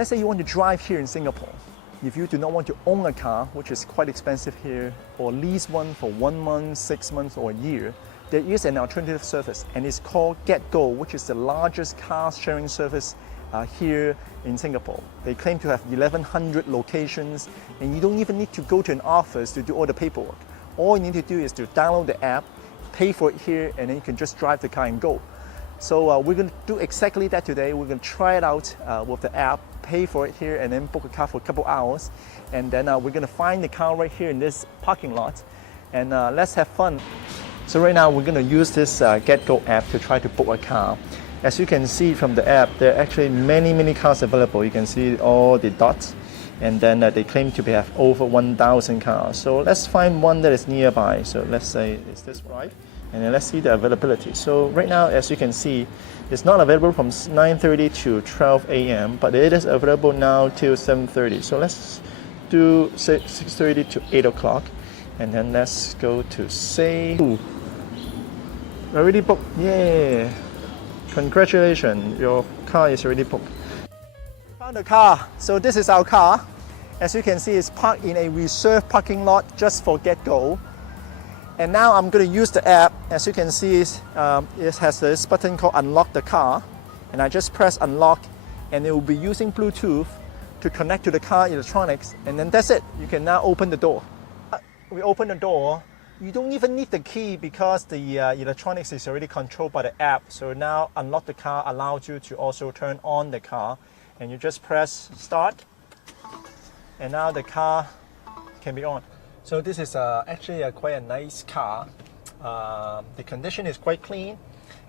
Let's say you want to drive here in Singapore. If you do not want to own a car, which is quite expensive here, or lease one for 1 month, 6 months, or a year, there is an alternative service, and it's called GetGo, which is the largest car sharing service here in Singapore. They claim to have 1,100 locations, and you don't even need to go to an office to do all the paperwork. All you need to do is to download the app, pay for it here, and then you can just drive the car and go. So we're going to do exactly that today. We're going to try it out with the app, pay for it here, and then book a car for a couple hours. And then we're going to find the car right here in this parking lot, and let's have fun. So right now we're going to use this GetGo app to try to book a car. As you can see from the app, there are actually many cars available. You can see all the dots, and then they claim to have over 1,000 cars. So let's find one that is nearby. So let's say, is this right? And then let's see the availability. So right now, as you can see, it's not available from 9:30 to 12 a.m., but it is available now till 7:30. So let's do 6:30 to 8 o'clock, and then let's go to say. Ooh, already booked. Yeah, congratulations, your car is already booked. Found the car. So this is our car. As you can see, it's parked in a reserved parking lot just for GetGo. And now I'm going to use the app. As you can see, it has this button called Unlock the Car. And I just press Unlock, and it will be using Bluetooth to connect to the car electronics. And then that's it. You can now open the door. We open the door. You don't even need the key because the electronics is already controlled by the app. So now Unlock the Car allows you to also turn on the car. And you just press Start. And now the car can be on. So this is actually quite a nice car. The condition is quite clean,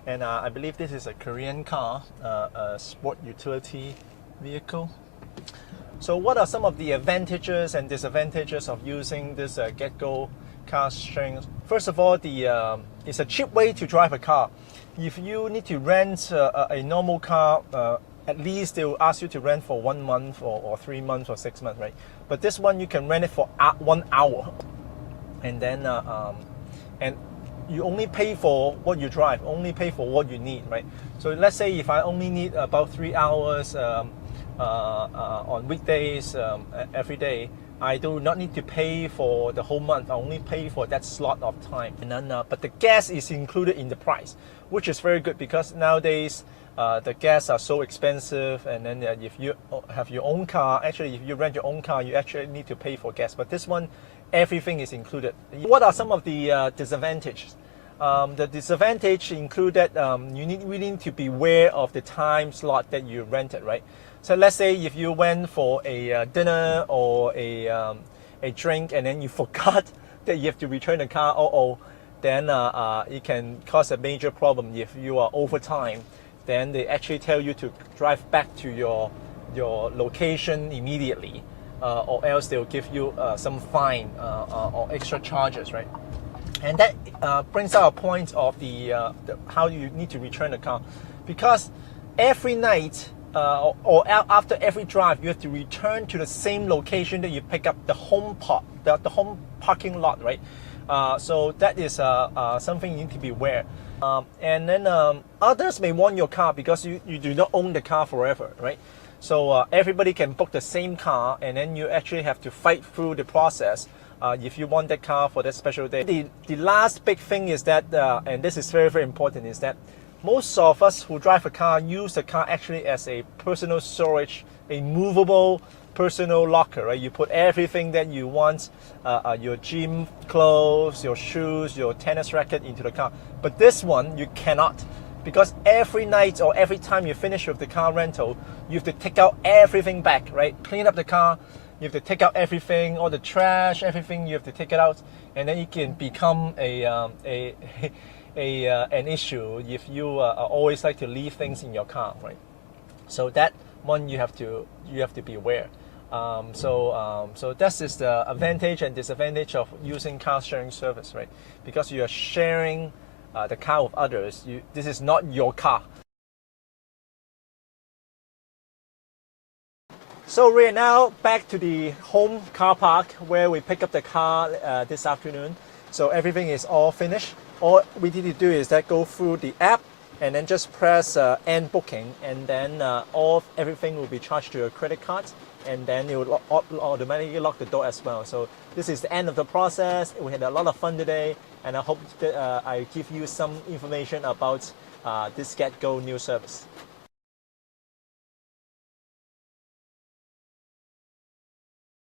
and I believe this is a Korean car, a sport utility vehicle. So what are some of the advantages and disadvantages of using this GetGo car sharing? First of all, it's a cheap way to drive a car. If you need to rent a normal car, at least they will ask you to rent for 1 month or 3 months or 6 months, right? But this one you can rent it for 1 hour, and then and you only pay for what you drive, only pay for what you need, right? So let's say if I only need about 3 hours on weekdays every day, I do not need to pay for the whole month. I only pay for that slot of time, and then but the gas is included in the price, which is very good because nowadays the gas are so expensive, and then if you have your own car, actually if you rent your own car, you actually need to pay for gas. But this one, everything is included. What are some of the disadvantages? The disadvantage include that you really need to be aware of the time slot that you rented, right? So let's say if you went for a dinner or a drink, and then you forgot that you have to return the car, then it can cause a major problem if you are over time. Then they actually tell you to drive back to your location immediately, or else they'll give you some fine or extra charges, right? And that brings out a point of how you need to return the car, because every night or after every drive, you have to return to the same location that you pick up the home parking lot, right? So that is something you need to be aware. And then others may want your car because you do not own the car forever, right? So everybody can book the same car, and then you actually have to fight through the process if you want that car for that special day. The last big thing is that, and this is very important, is that most of us who drive a car use the car actually as a personal storage, a movable personal locker, right? You put everything that you want, your gym clothes, your shoes, your tennis racket into the car. But this one, you cannot, because every night or every time you finish with the car rental, you have to take out everything back, right? Clean up the car, you have to take out everything, all the trash, everything, you have to take it out, and then it can become an issue if you always like to leave things in your car, right? So that one you have to be aware. So that is the advantage and disadvantage of using car sharing service, right? Because you are sharing the car with others. This is not your car. So we're now back to the home car park where we pick up the car this afternoon. So everything is all finished. All we need to do is go through the app and then just press end booking, and then everything will be charged to your credit card, and then it will automatically lock the door as well. So this is the end of the process. We had a lot of fun today, and I hope that I give you some information about this Get Go new service.